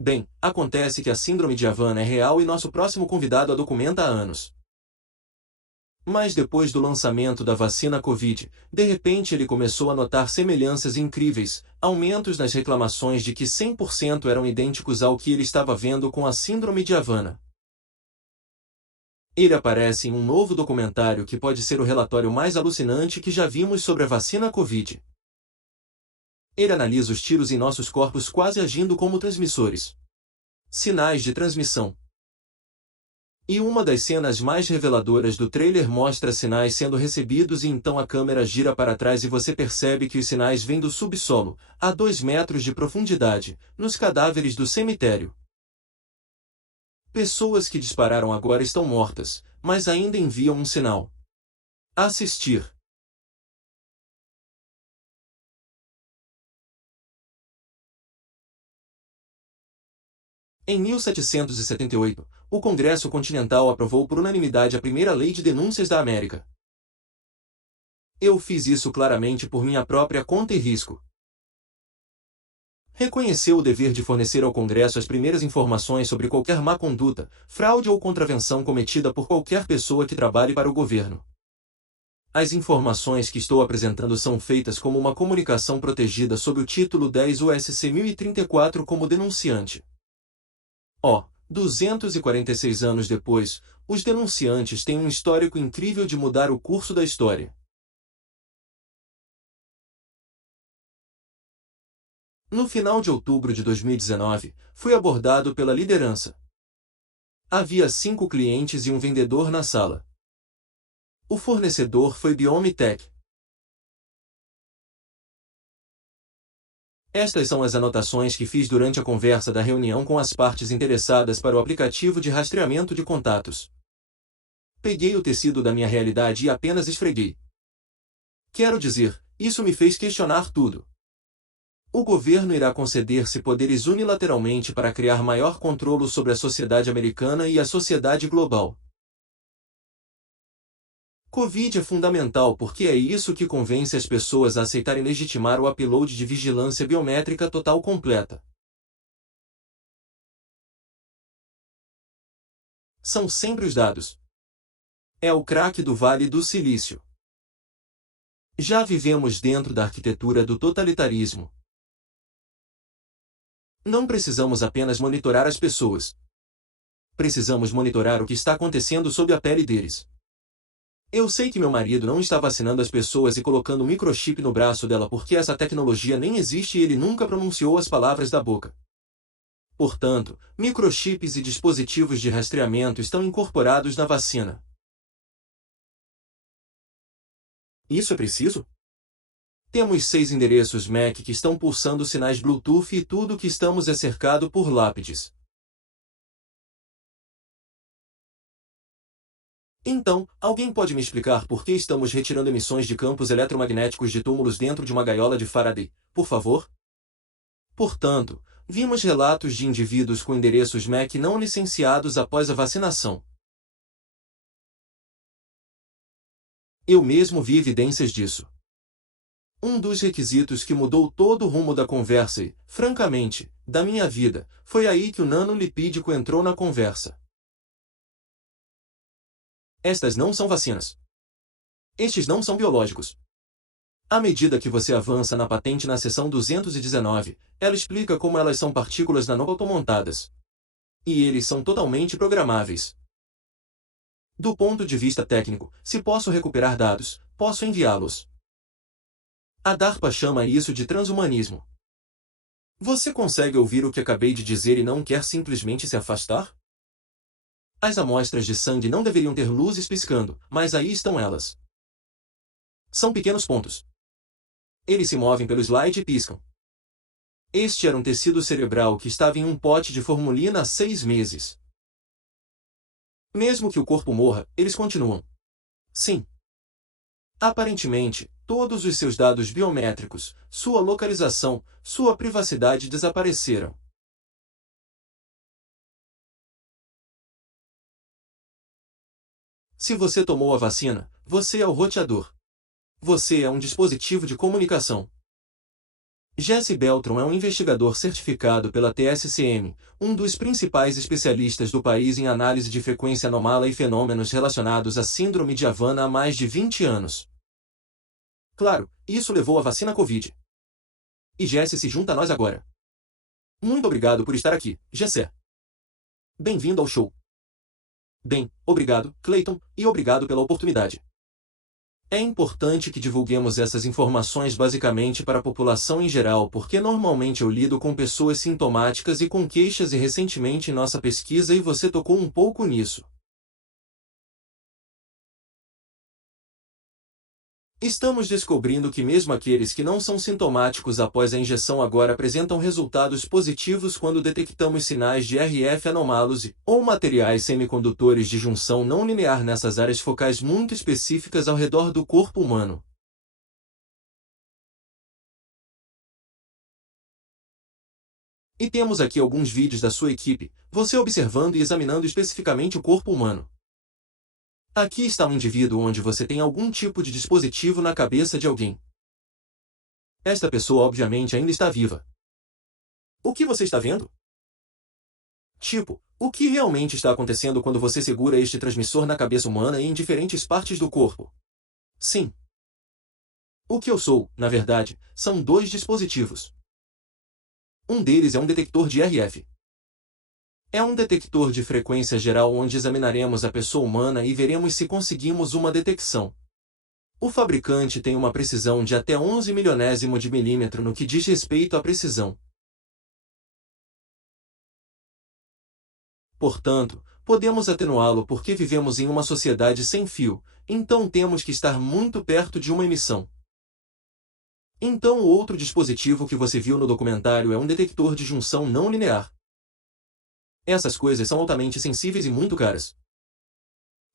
Bem, acontece que a síndrome de Havana é real e nosso próximo convidado a documenta há anos. Mas depois do lançamento da vacina Covid, de repente ele começou a notar semelhanças incríveis, aumentos nas reclamações de que 100% eram idênticos ao que ele estava vendo com a síndrome de Havana. Ele aparece em um novo documentário que pode ser o relatório mais alucinante que já vimos sobre a vacina Covid. Ele analisa os tiros em nossos corpos quase agindo como transmissores. Sinais de transmissão. E uma das cenas mais reveladoras do trailer mostra sinais sendo recebidos e então a câmera gira para trás e você percebe que os sinais vêm do subsolo, a 2 metros de profundidade, nos cadáveres do cemitério. Pessoas que dispararam agora estão mortas, mas ainda enviam um sinal. Assistir. Em 1778, o Congresso Continental aprovou por unanimidade a primeira lei de denúncias da América. Eu fiz isso claramente por minha própria conta e risco. Reconheceu o dever de fornecer ao Congresso as primeiras informações sobre qualquer má conduta, fraude ou contravenção cometida por qualquer pessoa que trabalhe para o governo. As informações que estou apresentando são feitas como uma comunicação protegida sob o título 10 USC 1034 como denunciante. 246 anos depois, os denunciantes têm um histórico incrível de mudar o curso da história. No final de outubro de 2019, fui abordado pela liderança. Havia 5 clientes e um vendedor na sala. O fornecedor foi Biomitech. Estas são as anotações que fiz durante a conversa da reunião com as partes interessadas para o aplicativo de rastreamento de contatos. Peguei o tecido da minha realidade e apenas esfreguei. Quero dizer, isso me fez questionar tudo. O governo irá conceder-se poderes unilateralmente para criar maior controle sobre a sociedade americana e a sociedade global. Covid é fundamental porque é isso que convence as pessoas a aceitarem legitimar o upload de vigilância biométrica total completa. São sempre os dados. É o crack do Vale do Silício. Já vivemos dentro da arquitetura do totalitarismo. Não precisamos apenas monitorar as pessoas. Precisamos monitorar o que está acontecendo sob a pele deles. Eu sei que meu marido não está vacinando as pessoas e colocando um microchip no braço dela porque essa tecnologia nem existe e ele nunca pronunciou as palavras da boca. Portanto, microchips e dispositivos de rastreamento estão incorporados na vacina. Isso é preciso? Temos 6 endereços MAC que estão pulsando sinais Bluetooth e tudo que estamos é cercado por lápides. Então, alguém pode me explicar por que estamos retirando emissões de campos eletromagnéticos de túmulos dentro de uma gaiola de Faraday, por favor? Portanto, vimos relatos de indivíduos com endereços MAC não licenciados após a vacinação. Eu mesmo vi evidências disso. Um dos requisitos que mudou todo o rumo da conversa e, francamente, da minha vida, foi aí que o nanolipídico entrou na conversa. Estas não são vacinas. Estes não são biológicos. À medida que você avança na patente na seção 219, ela explica como elas são partículas nanoautomontadas. E eles são totalmente programáveis. Do ponto de vista técnico, se posso recuperar dados, posso enviá-los. A DARPA chama isso de transhumanismo. Você consegue ouvir o que acabei de dizer e não quer simplesmente se afastar? As amostras de sangue não deveriam ter luzes piscando, mas aí estão elas. São pequenos pontos. Eles se movem pelo slide e piscam. Este era um tecido cerebral que estava em um pote de formulina há 6 meses. Mesmo que o corpo morra, eles continuam. Sim. Aparentemente, todos os seus dados biométricos, sua localização, sua privacidade desapareceram. Se você tomou a vacina, você é o roteador. Você é um dispositivo de comunicação. Jesse Beltran é um investigador certificado pela TSCM, um dos principais especialistas do país em análise de frequência anômala e fenômenos relacionados à síndrome de Havana há mais de 20 anos. Claro, isso levou à vacina Covid. E Jesse se junta a nós agora. Muito obrigado por estar aqui, Jesse. Bem-vindo ao show. Bem, obrigado, Clayton, e obrigado pela oportunidade. É importante que divulguemos essas informações basicamente para a população em geral porque normalmente eu lido com pessoas sintomáticas e com queixas e recentemente em nossa pesquisa e você tocou um pouco nisso. Estamos descobrindo que mesmo aqueles que não são sintomáticos após a injeção agora apresentam resultados positivos quando detectamos sinais de RF anomalos ou materiais semicondutores de junção não linear nessas áreas focais muito específicas ao redor do corpo humano. E temos aqui alguns vídeos da sua equipe, você observando e examinando especificamente o corpo humano. Aqui está um indivíduo onde você tem algum tipo de dispositivo na cabeça de alguém. Esta pessoa obviamente ainda está viva. O que você está vendo? Tipo, o que realmente está acontecendo quando você segura este transmissor na cabeça humana e em diferentes partes do corpo? Sim. O que eu sou, na verdade, são dois dispositivos. Um deles é um detector de RF. É um detector de frequência geral onde examinaremos a pessoa humana e veremos se conseguimos uma detecção. O fabricante tem uma precisão de até 11 milionésimo de milímetro no que diz respeito à precisão. Portanto, podemos atenuá-lo porque vivemos em uma sociedade sem fio, então temos que estar muito perto de uma emissão. Então o outro dispositivo que você viu no documentário é um detector de junção não linear. Essas coisas são altamente sensíveis e muito caras.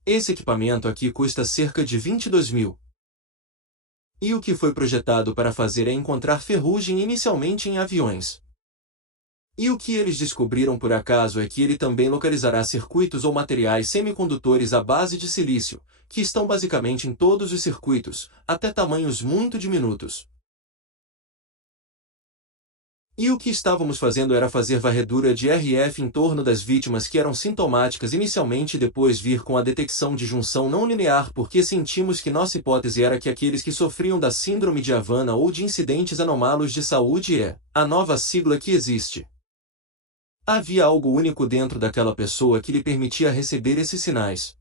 Esse equipamento aqui custa cerca de 22 mil. E o que foi projetado para fazer é encontrar ferrugem inicialmente em aviões. E o que eles descobriram por acaso é que ele também localizará circuitos ou materiais semicondutores à base de silício, que estão basicamente em todos os circuitos, até tamanhos muito diminutos. E o que estávamos fazendo era fazer varredura de RF em torno das vítimas que eram sintomáticas inicialmente e depois vir com a detecção de junção não linear porque sentimos que nossa hipótese era que aqueles que sofriam da síndrome de Havana ou de incidentes anômalos de saúde é a nova sigla que existe. Havia algo único dentro daquela pessoa que lhe permitia receber esses sinais.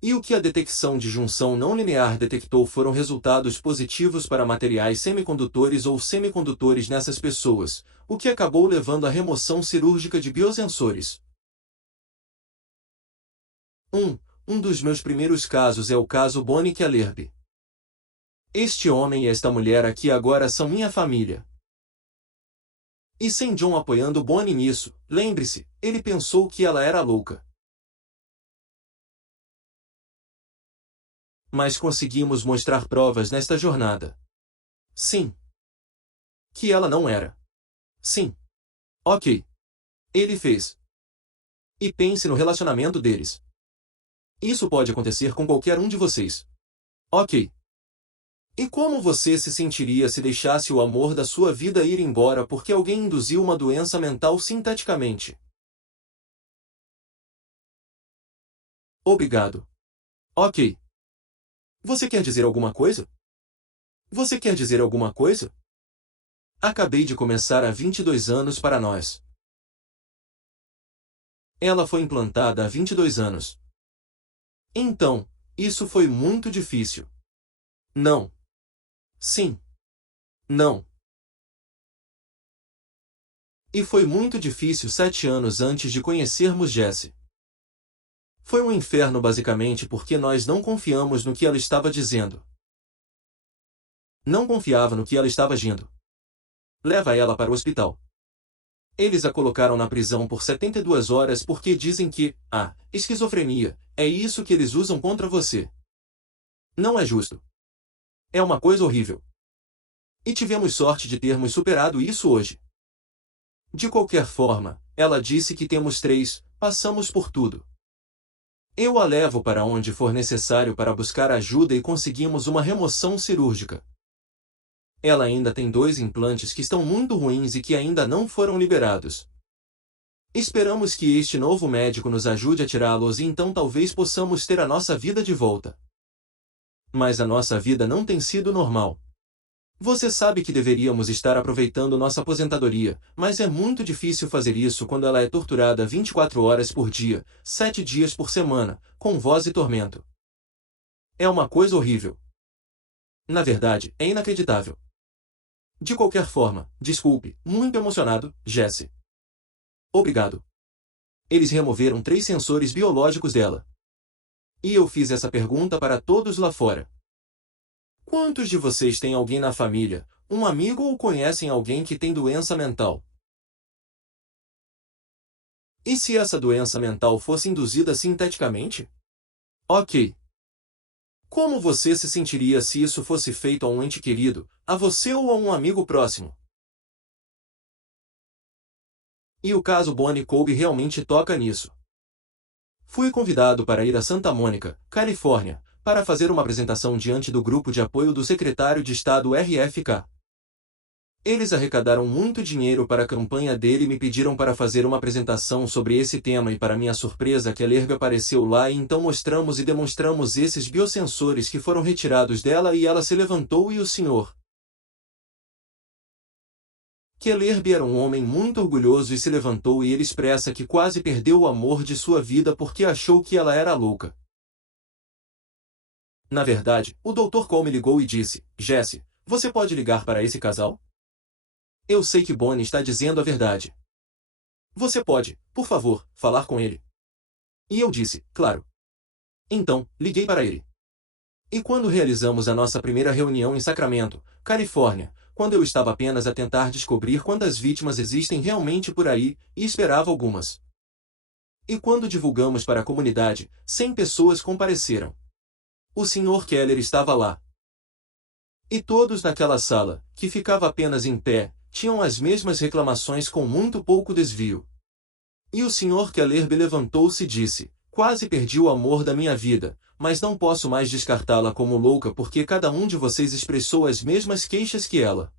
E o que a detecção de junção não linear detectou foram resultados positivos para materiais semicondutores ou semicondutores nessas pessoas, o que acabou levando à remoção cirúrgica de biosensores. Um dos meus primeiros casos é o caso Bonnie Kellerby. Este homem e esta mulher aqui agora são minha família. E sem John apoiando Bonnie nisso, lembre-se, ele pensou que ela era louca. Mas conseguimos mostrar provas nesta jornada. Sim. Que ela não era. Sim. Ok. Ele fez. E pense no relacionamento deles. Isso pode acontecer com qualquer um de vocês. Ok. E como você se sentiria se deixasse o amor da sua vida ir embora porque alguém induziu uma doença mental sinteticamente? Obrigado. Ok. Você quer dizer alguma coisa? Você quer dizer alguma coisa? Acabei de começar há 22 anos para nós. Ela foi implantada há 22 anos. Então, isso foi muito difícil. Não. Sim. Não. E foi muito difícil 7 anos antes de conhecermos Jessie. Foi um inferno basicamente porque nós não confiamos no que ela estava dizendo. Não confiava no que ela estava agindo. Leva ela para o hospital. Eles a colocaram na prisão por 72 horas porque dizem que, esquizofrenia, é isso que eles usam contra você. Não é justo. É uma coisa horrível. E tivemos sorte de termos superado isso hoje. De qualquer forma, ela disse que temos 3, passamos por tudo. Eu a levo para onde for necessário para buscar ajuda e conseguimos uma remoção cirúrgica. Ela ainda tem 2 implantes que estão muito ruins e que ainda não foram liberados. Esperamos que este novo médico nos ajude a tirá-los e então talvez possamos ter a nossa vida de volta. Mas a nossa vida não tem sido normal. Você sabe que deveríamos estar aproveitando nossa aposentadoria, mas é muito difícil fazer isso quando ela é torturada 24 horas por dia, 7 dias por semana, com voz e tormento. É uma coisa horrível. Na verdade, é inacreditável. De qualquer forma, desculpe, muito emocionado, Jesse. Obrigado. Eles removeram 3 sensores biológicos dela. E eu fiz essa pergunta para todos lá fora. Quantos de vocês têm alguém na família, um amigo ou conhecem alguém que tem doença mental? E se essa doença mental fosse induzida sinteticamente? Ok. Como você se sentiria se isso fosse feito a um ente querido, a você ou a um amigo próximo? E o caso Bonnie Colby realmente toca nisso. Fui convidado para ir a Santa Mônica, Califórnia, para fazer uma apresentação diante do grupo de apoio do secretário de Estado RFK. Eles arrecadaram muito dinheiro para a campanha dele e me pediram para fazer uma apresentação sobre esse tema e para minha surpresa Kellerb apareceu lá e então mostramos e demonstramos esses biosensores que foram retirados dela e ela se levantou e o Sr. Kellerb era um homem muito orgulhoso e se levantou e ele expressa que quase perdeu o amor de sua vida porque achou que ela era louca. Na verdade, o Dr. Cole me ligou e disse, Jesse, você pode ligar para esse casal? Eu sei que Bonnie está dizendo a verdade. Você pode, por favor, falar com ele? E eu disse, claro. Então, liguei para ele. E quando realizamos a nossa primeira reunião em Sacramento, Califórnia, quando eu estava apenas a tentar descobrir quantas vítimas existem realmente por aí, e esperava algumas. E quando divulgamos para a comunidade, 100 pessoas compareceram. O Sr. Keller estava lá. E todos naquela sala, que ficava apenas em pé, tinham as mesmas reclamações com muito pouco desvio. E o Sr. Kellerb levantou-se e disse, quase perdi o amor da minha vida, mas não posso mais descartá-la como louca porque cada um de vocês expressou as mesmas queixas que ela.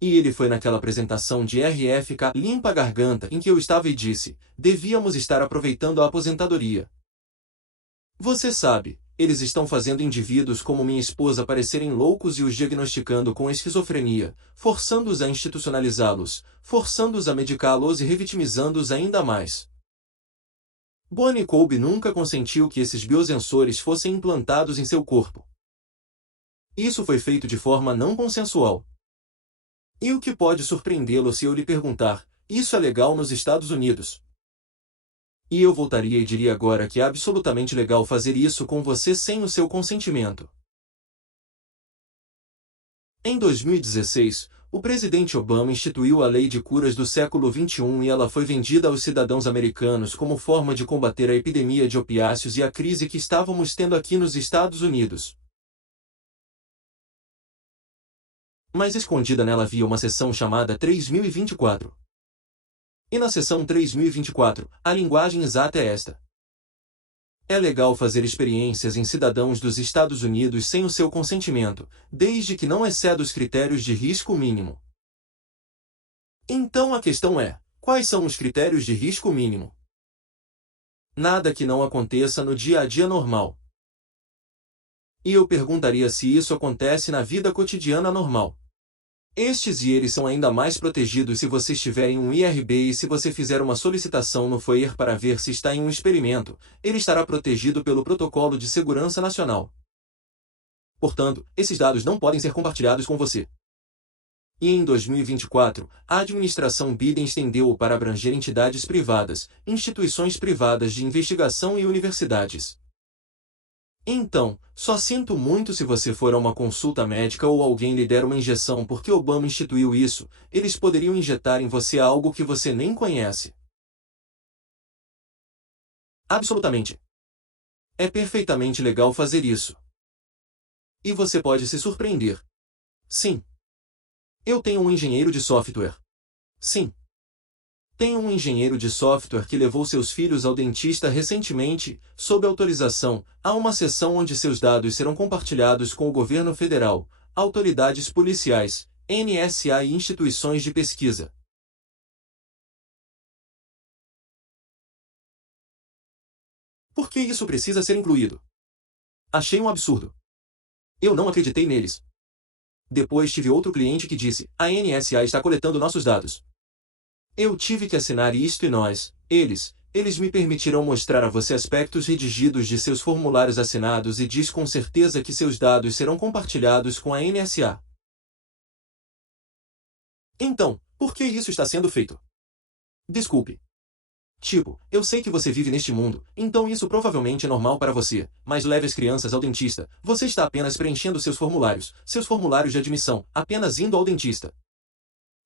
E ele foi naquela apresentação de RFK limpa a garganta em que eu estava e disse, devíamos estar aproveitando a aposentadoria. Você sabe, eles estão fazendo indivíduos como minha esposa parecerem loucos e os diagnosticando com esquizofrenia, forçando-os a institucionalizá-los, forçando-os a medicá-los e revitimizando-os ainda mais. Bonnie Colby nunca consentiu que esses biosensores fossem implantados em seu corpo. Isso foi feito de forma não consensual. E o que pode surpreendê-lo se eu lhe perguntar, isso é legal nos Estados Unidos? E eu voltaria e diria agora que é absolutamente legal fazer isso com você sem o seu consentimento. Em 2016, o presidente Obama instituiu a Lei de Curas do século XXI e ela foi vendida aos cidadãos americanos como forma de combater a epidemia de opiáceos e a crise que estávamos tendo aqui nos Estados Unidos. Mas escondida nela havia uma seção chamada 3024. E na seção 3024, a linguagem exata é esta. É legal fazer experiências em cidadãos dos Estados Unidos sem o seu consentimento, desde que não exceda os critérios de risco mínimo. Então a questão é, quais são os critérios de risco mínimo? Nada que não aconteça no dia a dia normal. E eu perguntaria se isso acontece na vida cotidiana normal. Estes e eles são ainda mais protegidos se você estiver em um IRB e se você fizer uma solicitação no FOIR para ver se está em um experimento, ele estará protegido pelo Protocolo de Segurança Nacional. Portanto, esses dados não podem ser compartilhados com você. E em 2024, a administração Biden estendeu-o para abranger entidades privadas, instituições privadas de investigação e universidades. Então, só sinto muito se você for a uma consulta médica ou alguém lhe der uma injeção porque Obama instituiu isso, eles poderiam injetar em você algo que você nem conhece. Absolutamente. É perfeitamente legal fazer isso. E você pode se surpreender. Sim. Eu tenho um engenheiro de software. Sim. Tem um engenheiro de software que levou seus filhos ao dentista recentemente, sob autorização, a uma sessão onde seus dados serão compartilhados com o governo federal, autoridades policiais, NSA e instituições de pesquisa. Por que isso precisa ser incluído? Achei um absurdo. Eu não acreditei neles. Depois tive outro cliente que disse: a NSA está coletando nossos dados. Eu tive que assinar isto e eles me permitirão mostrar a você aspectos redigidos de seus formulários assinados e diz com certeza que seus dados serão compartilhados com a NSA. Então, por que isso está sendo feito? Desculpe. Tipo, eu sei que você vive neste mundo, então isso provavelmente é normal para você, mas leve as crianças ao dentista, você está apenas preenchendo seus formulários de admissão, apenas indo ao dentista.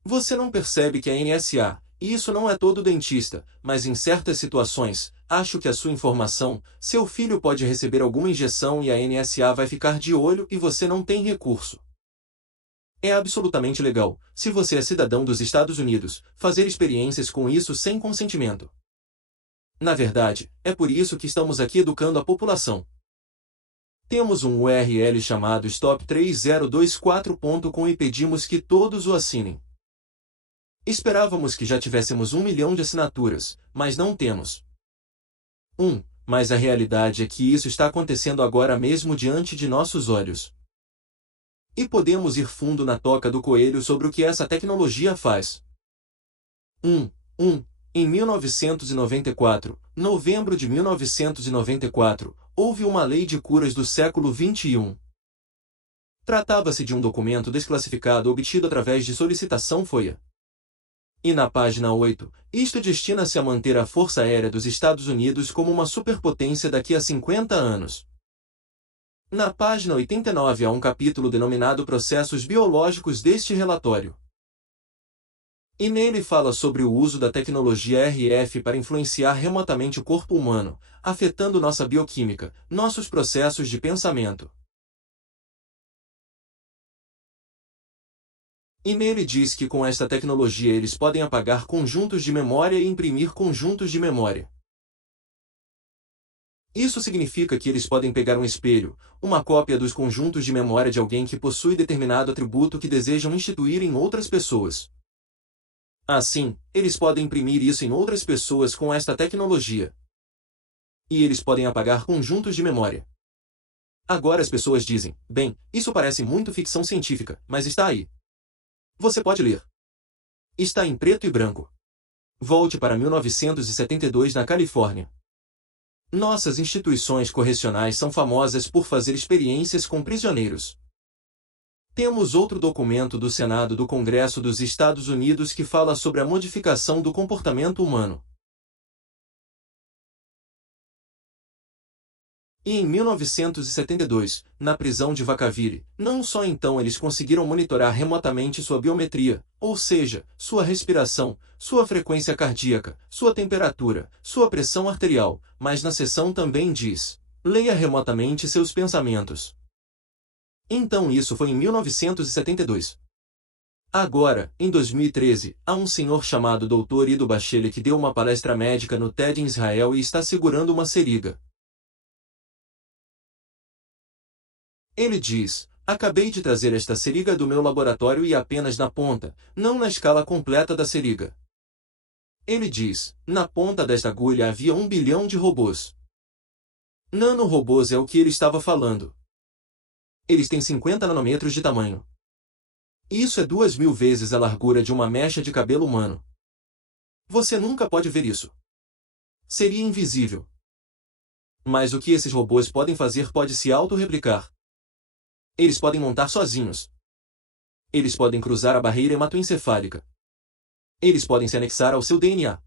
Você não percebe que a NSA, e isso não é todo dentista, mas em certas situações, acho que a sua informação, seu filho pode receber alguma injeção e a NSA vai ficar de olho e você não tem recurso. É absolutamente legal, se você é cidadão dos Estados Unidos, fazer experiências com isso sem consentimento. Na verdade, é por isso que estamos aqui educando a população. Temos um URL chamado stop3024.com e pedimos que todos o assinem. Esperávamos que já tivéssemos 1 milhão de assinaturas, mas não temos. Mas a realidade é que isso está acontecendo agora mesmo diante de nossos olhos. E podemos ir fundo na toca do coelho sobre o que essa tecnologia faz. Em 1994, novembro de 1994, houve uma lei de curas do século XXI. Tratava-se de um documento desclassificado obtido através de solicitação FOIA. E na página 8, isto destina-se a manter a Força Aérea dos Estados Unidos como uma superpotência daqui a 50 anos. Na página 89 há um capítulo denominado Processos Biológicos deste relatório. E nele fala sobre o uso da tecnologia RF para influenciar remotamente o corpo humano, afetando nossa bioquímica, nossos processos de pensamento. E nele diz que com esta tecnologia eles podem apagar conjuntos de memória e imprimir conjuntos de memória. Isso significa que eles podem pegar um espelho, uma cópia dos conjuntos de memória de alguém que possui determinado atributo que desejam instituir em outras pessoas. Assim, eles podem imprimir isso em outras pessoas com esta tecnologia. E eles podem apagar conjuntos de memória. Agora as pessoas dizem: bem, isso parece muito ficção científica, mas está aí. Você pode ler. Está em preto e branco. Volte para 1972 na Califórnia. Nossas instituições correcionais são famosas por fazer experiências com prisioneiros. Temos outro documento do Senado do Congresso dos Estados Unidos que fala sobre a modificação do comportamento humano. E em 1972, na prisão de Vacaville, não só então eles conseguiram monitorar remotamente sua biometria, ou seja, sua respiração, sua frequência cardíaca, sua temperatura, sua pressão arterial, mas na seção também diz: leia remotamente seus pensamentos. Então isso foi em 1972. Agora, em 2013, há um senhor chamado Dr. Ido Bachele que deu uma palestra médica no TED em Israel e está segurando uma seringa. Ele diz: acabei de trazer esta seringa do meu laboratório e apenas na ponta, não na escala completa da seringa. Ele diz: na ponta desta agulha havia 1 bilhão de robôs. Nanorobôs é o que ele estava falando. Eles têm 50 nanômetros de tamanho. Isso é 2.000 vezes a largura de uma mecha de cabelo humano. Você nunca pode ver isso. Seria invisível. Mas o que esses robôs podem fazer pode se autorreplicar. Eles podem montar sozinhos. Eles podem cruzar a barreira hematoencefálica. Eles podem se anexar ao seu DNA.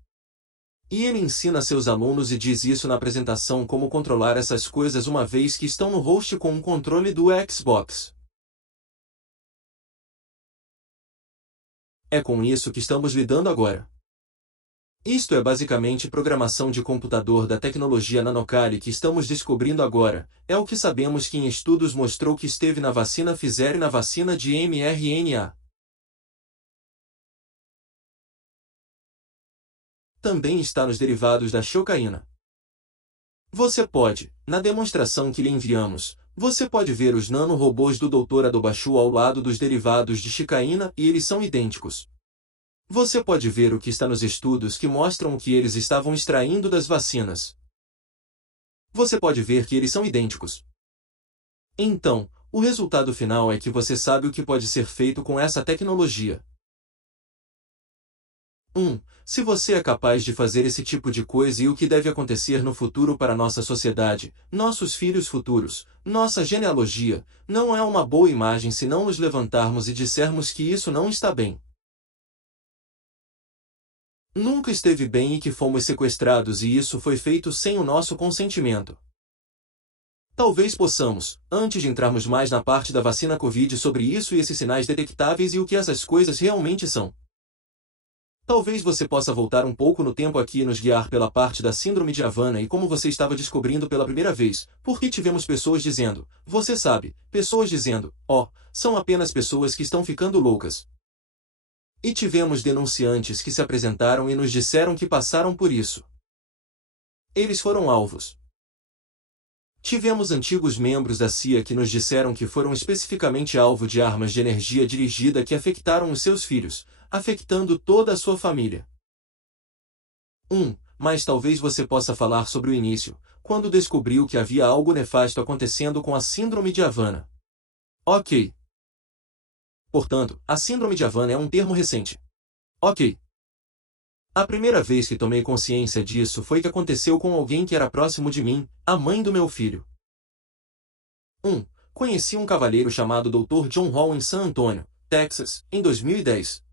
E ele ensina seus alunos e diz isso na apresentação como controlar essas coisas uma vez que estão no host com um controle do Xbox. É com isso que estamos lidando agora. Isto é basicamente programação de computador da tecnologia nanocali que estamos descobrindo agora, é o que sabemos que em estudos mostrou que esteve na vacina Pfizer e na vacina de mRNA. Também está nos derivados da cocaína. Você pode, na demonstração que lhe enviamos, você pode ver os nanorobôs do Dr. Adobachu ao lado dos derivados de cocaína e eles são idênticos. Você pode ver o que está nos estudos que mostram o que eles estavam extraindo das vacinas. Você pode ver que eles são idênticos. Então, o resultado final é que você sabe o que pode ser feito com essa tecnologia. 1. Se você é capaz de fazer esse tipo de coisa e o que deve acontecer no futuro para nossa sociedade, nossos filhos futuros, nossa genealogia, não é uma boa imagem se não nos levantarmos e dissermos que isso não está bem. Nunca esteve bem e que fomos sequestrados e isso foi feito sem o nosso consentimento. Talvez possamos, antes de entrarmos mais na parte da vacina Covid sobre isso e esses sinais detectáveis e o que essas coisas realmente são. Talvez você possa voltar um pouco no tempo aqui e nos guiar pela parte da síndrome de Havana e como você estava descobrindo pela primeira vez, porque tivemos pessoas dizendo, você sabe, pessoas dizendo, são apenas pessoas que estão ficando loucas. E tivemos denunciantes que se apresentaram e nos disseram que passaram por isso. Eles foram alvos. Tivemos antigos membros da CIA que nos disseram que foram especificamente alvo de armas de energia dirigida que afetaram os seus filhos, afetando toda a sua família. Mas talvez você possa falar sobre o início, quando descobriu que havia algo nefasto acontecendo com a síndrome de Havana. Ok. Portanto, a síndrome de Havana é um termo recente. Ok. A primeira vez que tomei consciência disso foi que aconteceu com alguém que era próximo de mim, a mãe do meu filho. Conheci um cavalheiro chamado Dr. John Hall em San Antonio, Texas, em 2010.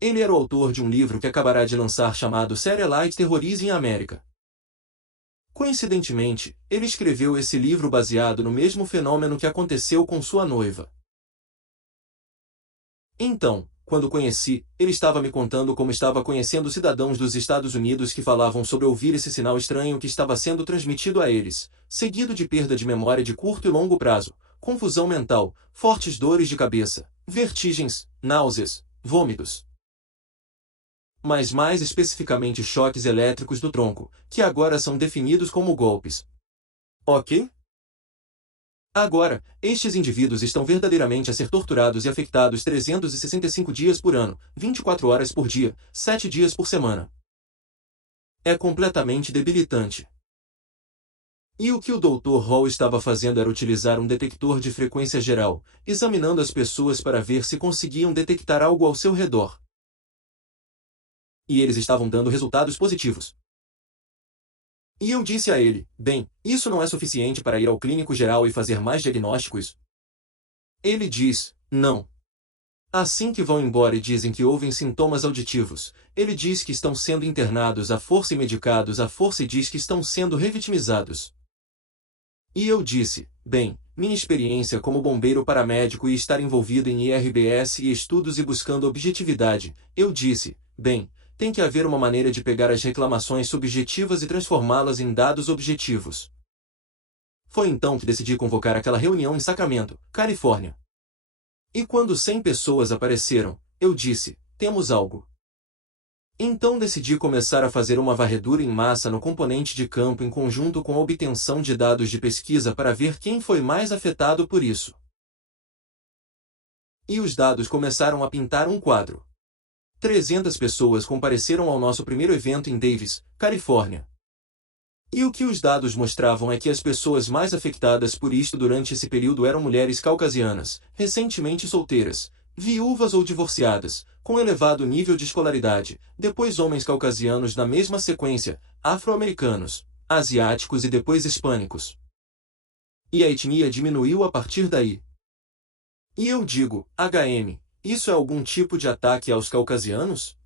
Ele era o autor de um livro que acabará de lançar chamado Serialized Terrorism in America. Coincidentemente, ele escreveu esse livro baseado no mesmo fenômeno que aconteceu com sua noiva. Então, quando conheci, ele estava me contando como estava conhecendo cidadãos dos Estados Unidos que falavam sobre ouvir esse sinal estranho que estava sendo transmitido a eles, seguido de perda de memória de curto e longo prazo, confusão mental, fortes dores de cabeça, vertigens, náuseas, vômitos. Mas mais especificamente choques elétricos do tronco, que agora são definidos como golpes. Ok? Agora, estes indivíduos estão verdadeiramente a ser torturados e afetados 365 dias por ano, 24 horas por dia, 7 dias por semana. É completamente debilitante. E o que o Dr. Hall estava fazendo era utilizar um detector de frequência geral, examinando as pessoas para ver se conseguiam detectar algo ao seu redor. E eles estavam dando resultados positivos. E eu disse a ele, bem, isso não é suficiente para ir ao clínico geral e fazer mais diagnósticos? Ele diz, não. Assim que vão embora e dizem que ouvem sintomas auditivos, ele diz que estão sendo internados à força e medicados à força e diz que estão sendo revitimizados. E eu disse, bem, minha experiência como bombeiro paramédico e estar envolvido em IRBS e estudos e buscando objetividade, eu disse, bem, tem que haver uma maneira de pegar as reclamações subjetivas e transformá-las em dados objetivos. Foi então que decidi convocar aquela reunião em Sacramento, Califórnia. E quando 100 pessoas apareceram, eu disse, temos algo. Então decidi começar a fazer uma varredura em massa no componente de campo em conjunto com a obtenção de dados de pesquisa para ver quem foi mais afetado por isso. E os dados começaram a pintar um quadro. 300 pessoas compareceram ao nosso primeiro evento em Davis, Califórnia. E o que os dados mostravam é que as pessoas mais afetadas por isto durante esse período eram mulheres caucasianas, recentemente solteiras, viúvas ou divorciadas, com elevado nível de escolaridade, depois homens caucasianos na mesma sequência, afro-americanos, asiáticos e depois hispânicos. E a etnia diminuiu a partir daí. E eu digo, isso é algum tipo de ataque aos caucasianos?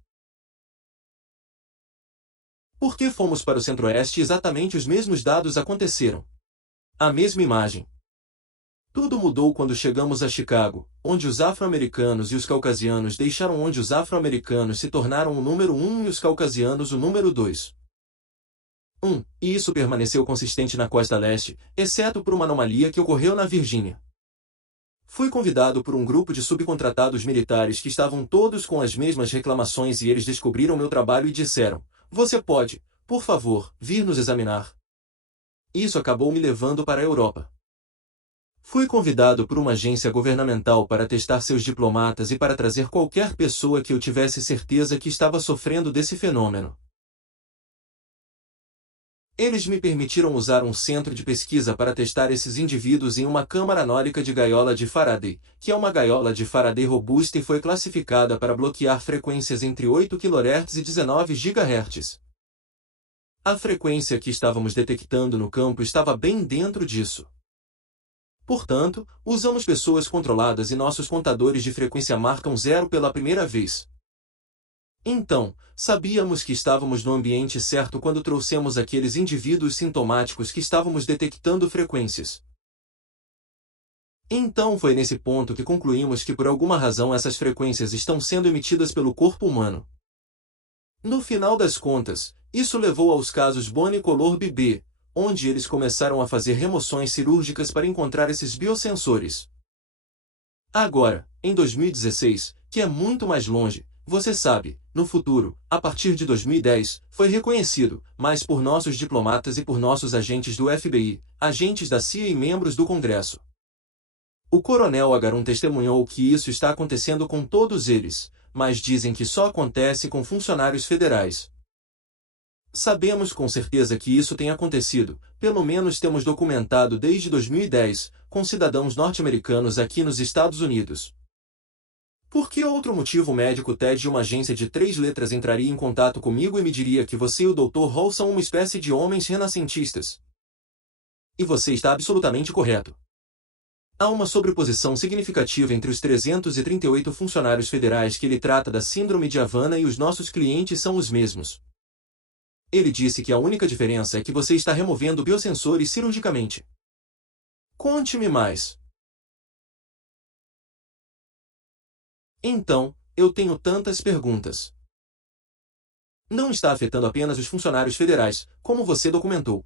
Por que fomos para o Centro-Oeste e exatamente os mesmos dados aconteceram? A mesma imagem. Tudo mudou quando chegamos a Chicago, onde os afro-americanos e os caucasianos deixaram onde os afro-americanos se tornaram o número 1 e os caucasianos o número 2. E isso permaneceu consistente na costa leste, exceto por uma anomalia que ocorreu na Virgínia. Fui convidado por um grupo de subcontratados militares que estavam todos com as mesmas reclamações e eles descobriram meu trabalho e disseram: "Você pode, por favor, vir nos examinar?" Isso acabou me levando para a Europa. Fui convidado por uma agência governamental para testar seus diplomatas e para trazer qualquer pessoa que eu tivesse certeza que estava sofrendo desse fenômeno. Eles me permitiram usar um centro de pesquisa para testar esses indivíduos em uma câmara anólica de gaiola de Faraday, que é uma gaiola de Faraday robusta e foi classificada para bloquear frequências entre 8 kHz e 19 GHz. A frequência que estávamos detectando no campo estava bem dentro disso. Portanto, usamos pessoas controladas e nossos contadores de frequência marcam zero pela primeira vez. Então, sabíamos que estávamos no ambiente certo quando trouxemos aqueles indivíduos sintomáticos que estávamos detectando frequências. Então foi nesse ponto que concluímos que por alguma razão essas frequências estão sendo emitidas pelo corpo humano. No final das contas, isso levou aos casos Bonnie Color BB, onde eles começaram a fazer remoções cirúrgicas para encontrar esses biosensores. Agora, em 2016, que é muito mais longe, você sabe, no futuro, a partir de 2010, foi reconhecido, mas por nossos diplomatas e por nossos agentes do FBI, agentes da CIA e membros do Congresso. O coronel Agarum testemunhou que isso está acontecendo com todos eles, mas dizem que só acontece com funcionários federais. Sabemos com certeza que isso tem acontecido, pelo menos temos documentado desde 2010, com cidadãos norte-americanos aqui nos Estados Unidos. Por que outro motivo o médico Ted de uma agência de 3 letras entraria em contato comigo e me diria que você e o Dr. Hall são uma espécie de homens renascentistas? E você está absolutamente correto. Há uma sobreposição significativa entre os 338 funcionários federais que ele trata da Síndrome de Havana e os nossos clientes são os mesmos. Ele disse que a única diferença é que você está removendo biosensores cirurgicamente. Conte-me mais. Então, eu tenho tantas perguntas. Não está afetando apenas os funcionários federais, como você documentou.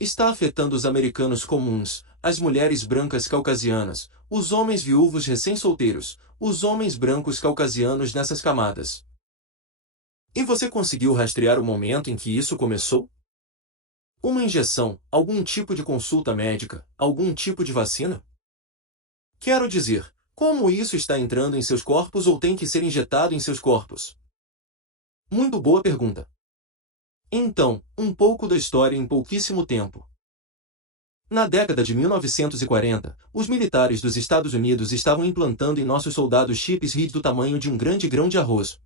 Está afetando os americanos comuns, as mulheres brancas caucasianas, os homens viúvos recém-solteiros, os homens brancos caucasianos nessas camadas. E você conseguiu rastrear o momento em que isso começou? Uma injeção, algum tipo de consulta médica, algum tipo de vacina? Quero dizer, como isso está entrando em seus corpos ou tem que ser injetado em seus corpos? Muito boa pergunta. Então, um pouco da história em pouquíssimo tempo. Na década de 1940, os militares dos Estados Unidos estavam implantando em nossos soldados chips RID do tamanho de um grande grão de arroz.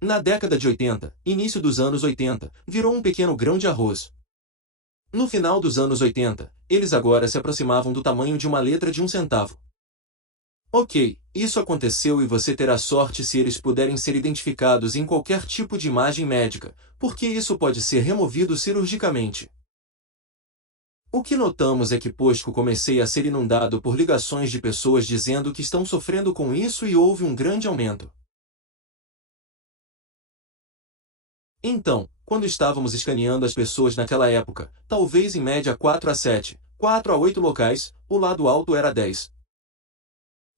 Na década de 80, início dos anos 80, virou um pequeno grão de arroz. No final dos anos 80, eles agora se aproximavam do tamanho de uma letra de 1 centavo. Ok, isso aconteceu e você terá sorte se eles puderem ser identificados em qualquer tipo de imagem médica, porque isso pode ser removido cirurgicamente. O que notamos é que pois que comecei a ser inundado por ligações de pessoas dizendo que estão sofrendo com isso e houve um grande aumento. Então, quando estávamos escaneando as pessoas naquela época, talvez em média 4 a 7, 4 a 8 locais, o lado alto era 10.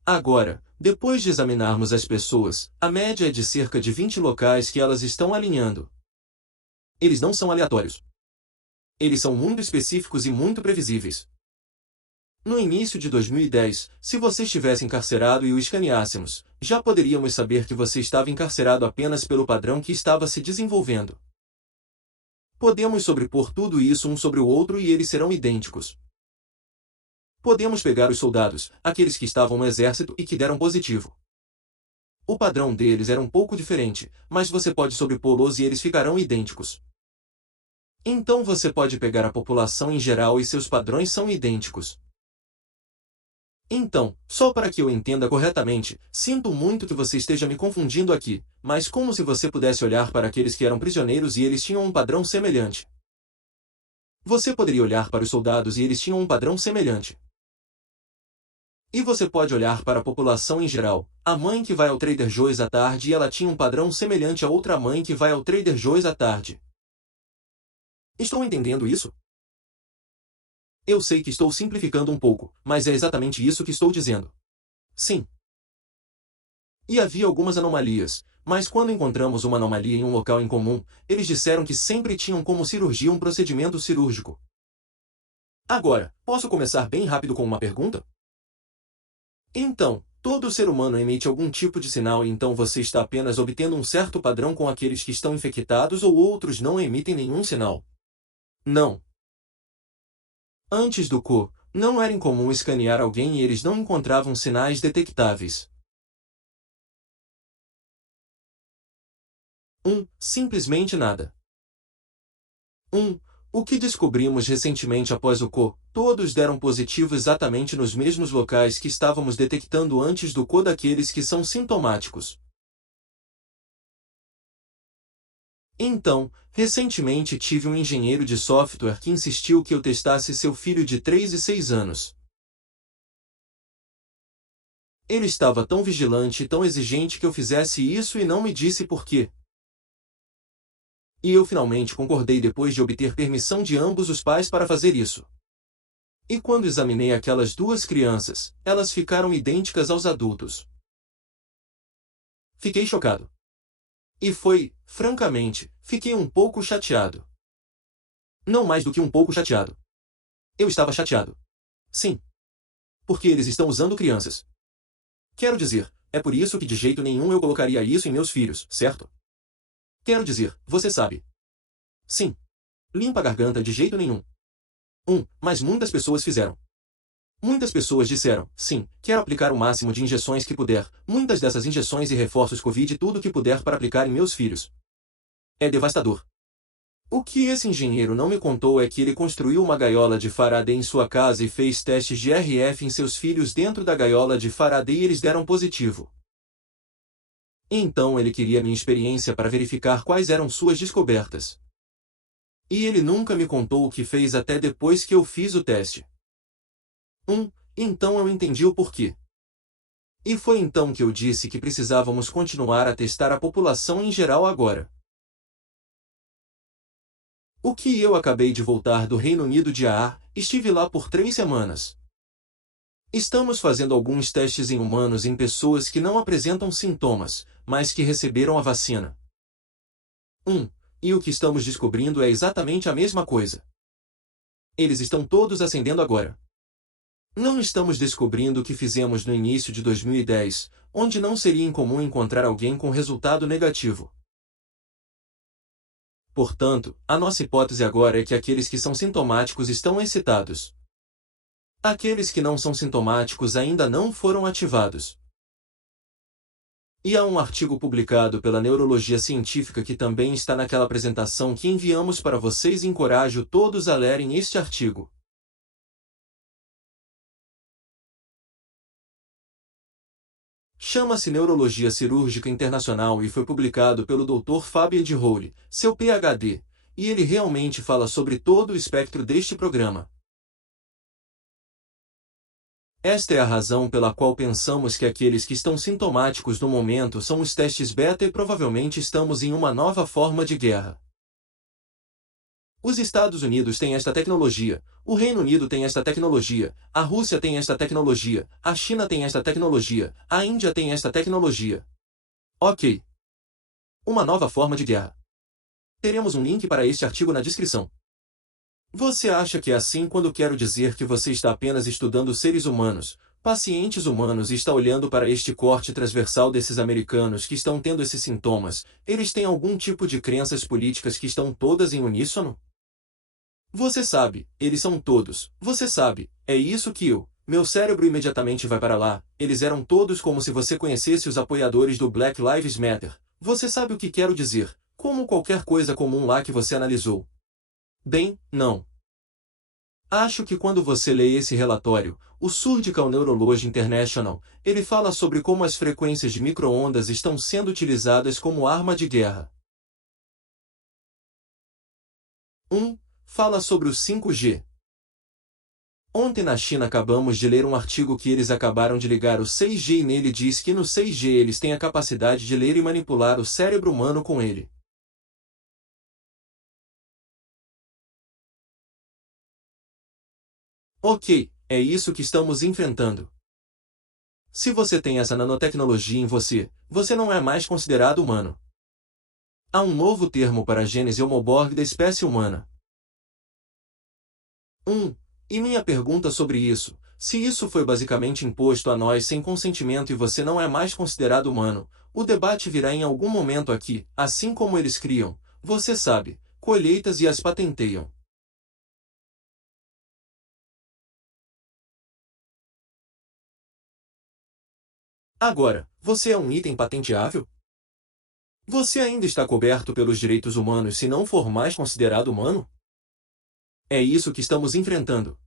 Agora, depois de examinarmos as pessoas, a média é de cerca de 20 locais que elas estão alinhando. Eles não são aleatórios. Eles são muito específicos e muito previsíveis. No início de 2010, se você estivesse encarcerado e o escaneássemos, já poderíamos saber que você estava encarcerado apenas pelo padrão que estava se desenvolvendo. Podemos sobrepor tudo isso um sobre o outro e eles serão idênticos. Podemos pegar os soldados, aqueles que estavam no exército e que deram positivo. O padrão deles era um pouco diferente, mas você pode sobrepô-los e eles ficarão idênticos. Então você pode pegar a população em geral e seus padrões são idênticos. Então, só para que eu entenda corretamente, sinto muito que você esteja me confundindo aqui, mas como se você pudesse olhar para aqueles que eram prisioneiros e eles tinham um padrão semelhante. Você poderia olhar para os soldados e eles tinham um padrão semelhante. E você pode olhar para a população em geral, a mãe que vai ao Trader Joe's à tarde e ela tinha um padrão semelhante a outra mãe que vai ao Trader Joe's à tarde. Estou entendendo isso? Eu sei que estou simplificando um pouco, mas é exatamente isso que estou dizendo. Sim. E havia algumas anomalias, mas quando encontramos uma anomalia em um local em comum, eles disseram que sempre tinham como cirurgia um procedimento cirúrgico. Agora, posso começar bem rápido com uma pergunta? Então, todo ser humano emite algum tipo de sinal e então você está apenas obtendo um certo padrão com aqueles que estão infectados ou outros não emitem nenhum sinal? Não. Antes do CO, não era incomum escanear alguém e eles não encontravam sinais detectáveis. Simplesmente nada. 1. O que descobrimos recentemente após o CO, todos deram positivo exatamente nos mesmos locais que estávamos detectando antes do CO daqueles que são sintomáticos. Então, recentemente tive um engenheiro de software que insistiu que eu testasse seu filho de 3 e 6 anos. Ele estava tão vigilante e tão exigente que eu fizesse isso e não me disse por quê. E eu finalmente concordei depois de obter permissão de ambos os pais para fazer isso. E quando examinei aquelas duas crianças, elas ficaram idênticas aos adultos. Fiquei chocado. E francamente, fiquei um pouco chateado. Não mais do que um pouco chateado. Eu estava chateado. Sim. Porque eles estão usando crianças. Quero dizer, é por isso que de jeito nenhum eu colocaria isso em meus filhos, certo? Quero dizer, você sabe. Sim. Limpa a garganta de jeito nenhum. Mas muitas pessoas fizeram. Muitas pessoas disseram, sim, quero aplicar o máximo de injeções que puder, muitas dessas injeções e reforços Covid e tudo que puder para aplicar em meus filhos. É devastador. O que esse engenheiro não me contou é que ele construiu uma gaiola de Faraday em sua casa e fez testes de RF em seus filhos dentro da gaiola de Faraday e eles deram positivo. Então ele queria minha experiência para verificar quais eram suas descobertas. E ele nunca me contou o que fez até depois que eu fiz o teste. Então eu entendi o porquê. E foi então que eu disse que precisávamos continuar a testar a população em geral agora. O que eu acabei de voltar do Reino Unido de AA, estive lá por 3 semanas. Estamos fazendo alguns testes em humanos em pessoas que não apresentam sintomas, mas que receberam a vacina. E o que estamos descobrindo é exatamente a mesma coisa. Eles estão todos acendendo agora. Não estamos descobrindo o que fizemos no início de 2010, onde não seria incomum encontrar alguém com resultado negativo. Portanto, a nossa hipótese agora é que aqueles que são sintomáticos estão excitados. Aqueles que não são sintomáticos ainda não foram ativados. E há um artigo publicado pela Neurologia Científica que também está naquela apresentação que enviamos para vocês e encorajo todos a lerem este artigo. Chama-se Neurologia Cirúrgica Internacional e foi publicado pelo Dr. Fabien de Rolle, seu PhD, e ele realmente fala sobre todo o espectro deste programa. Esta é a razão pela qual pensamos que aqueles que estão sintomáticos no momento são os testes beta e provavelmente estamos em uma nova forma de guerra. Os Estados Unidos têm esta tecnologia, o Reino Unido tem esta tecnologia, a Rússia tem esta tecnologia, a China tem esta tecnologia, a Índia tem esta tecnologia. Ok. Uma nova forma de guerra. Teremos um link para este artigo na descrição. Você acha que é assim quando quero dizer que você está apenas estudando seres humanos, pacientes humanos e está olhando para este corte transversal desses americanos que estão tendo esses sintomas, eles têm algum tipo de crenças políticas que estão todas em uníssono? Você sabe, eles são todos, você sabe, é isso que meu cérebro imediatamente vai para lá, eles eram todos como se você conhecesse os apoiadores do Black Lives Matter, você sabe o que quero dizer, como qualquer coisa comum lá que você analisou. Bem, não. Acho que quando você lê esse relatório, o Surgical Neurology International, ele fala sobre como as frequências de micro-ondas estão sendo utilizadas como arma de guerra. Fala sobre o 5G. Ontem na China acabamos de ler um artigo que eles acabaram de ligar o 6G e nele diz que no 6G eles têm a capacidade de ler e manipular o cérebro humano com ele. Ok, é isso que estamos enfrentando. Se você tem essa nanotecnologia em você, você não é mais considerado humano. Há um novo termo para a gênese homoborg da espécie humana. E minha pergunta sobre isso, se isso foi basicamente imposto a nós sem consentimento e você não é mais considerado humano, o debate virá em algum momento aqui, assim como eles criam, você sabe, colheitas e as patenteiam. Agora, você é um item patenteável? Você ainda está coberto pelos direitos humanos se não for mais considerado humano? É isso que estamos enfrentando.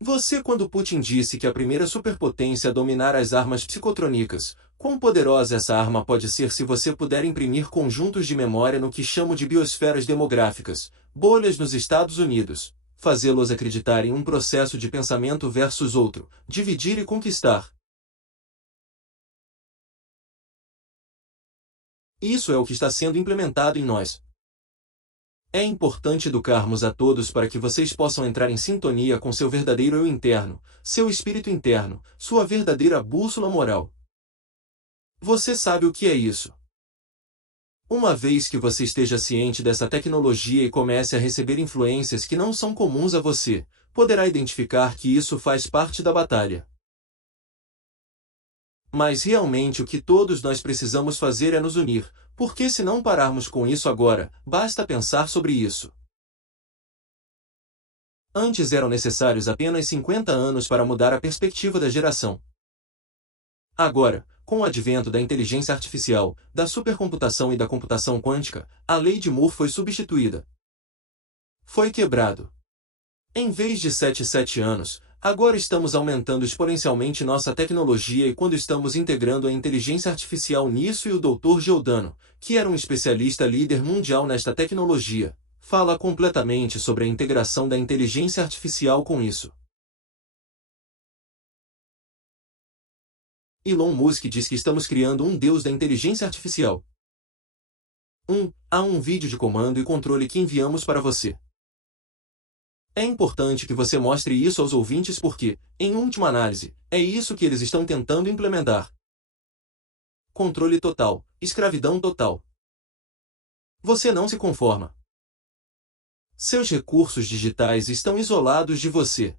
Você, quando Putin disse que a primeira superpotência a dominar as armas psicotrônicas, quão poderosa essa arma pode ser se você puder imprimir conjuntos de memória no que chamo de biosferas demográficas, bolhas nos Estados Unidos, fazê-los acreditar em um processo de pensamento versus outro, dividir e conquistar. Isso é o que está sendo implementado em nós. É importante educarmos a todos para que vocês possam entrar em sintonia com seu verdadeiro eu interno, seu espírito interno, sua verdadeira bússola moral. Você sabe o que é isso? Uma vez que você esteja ciente dessa tecnologia e comece a receber influências que não são comuns a você, poderá identificar que isso faz parte da batalha. Mas realmente o que todos nós precisamos fazer é nos unir, porque se não pararmos com isso agora, basta pensar sobre isso. Antes eram necessários apenas 50 anos para mudar a perspectiva da geração. Agora, com o advento da inteligência artificial, da supercomputação e da computação quântica, a lei de Moore foi substituída. Foi quebrado. Em vez de 7 anos, agora estamos aumentando exponencialmente nossa tecnologia e quando estamos integrando a inteligência artificial nisso e o Dr. Giordano, que era um especialista líder mundial nesta tecnologia, fala completamente sobre a integração da inteligência artificial com isso. Elon Musk diz que estamos criando um deus da inteligência artificial. Há um vídeo de comando e controle que enviamos para você. É importante que você mostre isso aos ouvintes porque, em última análise, é isso que eles estão tentando implementar. Controle total, escravidão total. Você não se conforma. Seus recursos digitais estão isolados de você.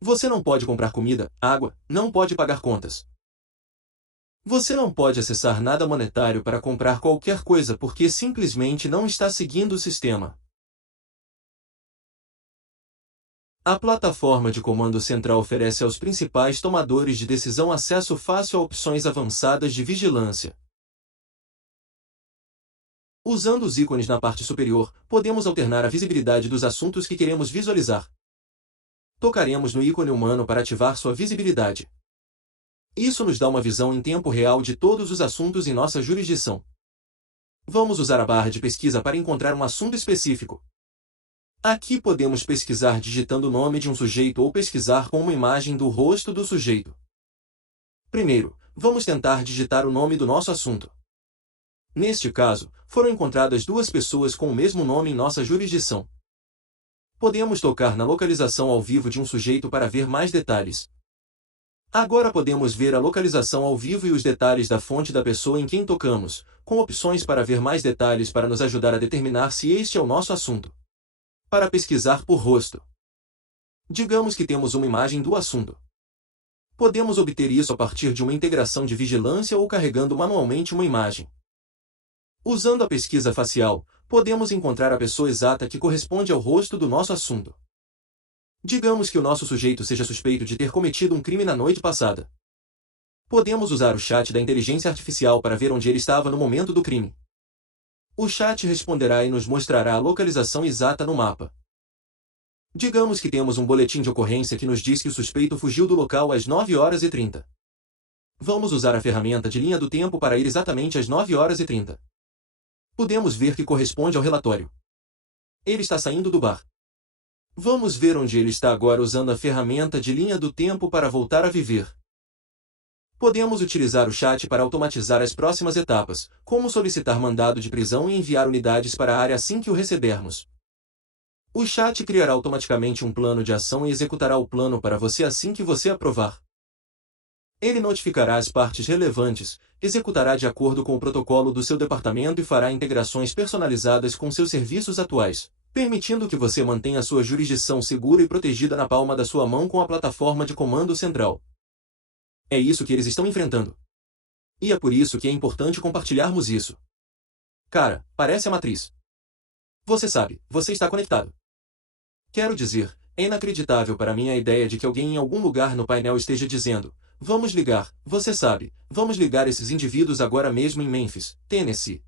Você não pode comprar comida, água, não pode pagar contas. Você não pode acessar nada monetário para comprar qualquer coisa porque simplesmente não está seguindo o sistema. A plataforma de comando central oferece aos principais tomadores de decisão acesso fácil a opções avançadas de vigilância. Usando os ícones na parte superior, podemos alternar a visibilidade dos assuntos que queremos visualizar. Tocaremos no ícone humano para ativar sua visibilidade. Isso nos dá uma visão em tempo real de todos os assuntos em nossa jurisdição. Vamos usar a barra de pesquisa para encontrar um assunto específico. Aqui podemos pesquisar digitando o nome de um sujeito ou pesquisar com uma imagem do rosto do sujeito. Primeiro, vamos tentar digitar o nome do nosso assunto. Neste caso, foram encontradas duas pessoas com o mesmo nome em nossa jurisdição. Podemos tocar na localização ao vivo de um sujeito para ver mais detalhes. Agora podemos ver a localização ao vivo e os detalhes da fonte da pessoa em quem tocamos, com opções para ver mais detalhes para nos ajudar a determinar se este é o nosso assunto. Para pesquisar por rosto. Digamos que temos uma imagem do assunto. Podemos obter isso a partir de uma integração de vigilância ou carregando manualmente uma imagem. Usando a pesquisa facial, podemos encontrar a pessoa exata que corresponde ao rosto do nosso assunto. Digamos que o nosso sujeito seja suspeito de ter cometido um crime na noite passada. Podemos usar o chat da inteligência artificial para ver onde ele estava no momento do crime. O chat responderá e nos mostrará a localização exata no mapa. Digamos que temos um boletim de ocorrência que nos diz que o suspeito fugiu do local às 9h30. Vamos usar a ferramenta de linha do tempo para ir exatamente às 9h30. Podemos ver que corresponde ao relatório. Ele está saindo do bar. Vamos ver onde ele está agora usando a ferramenta de linha do tempo para voltar a viver. Podemos utilizar o chat para automatizar as próximas etapas, como solicitar mandado de prisão e enviar unidades para a área assim que o recebermos. O chat criará automaticamente um plano de ação e executará o plano para você assim que você aprovar. Ele notificará as partes relevantes, executará de acordo com o protocolo do seu departamento e fará integrações personalizadas com seus serviços atuais, permitindo que você mantenha sua jurisdição segura e protegida na palma da sua mão com a plataforma de comando central. É isso que eles estão enfrentando. E é por isso que é importante compartilharmos isso. Cara, parece a matriz. Você sabe, você está conectado. Quero dizer, é inacreditável para mim a ideia de que alguém em algum lugar no painel esteja dizendo: vamos ligar, você sabe, vamos ligar esses indivíduos agora mesmo em Memphis, Tennessee.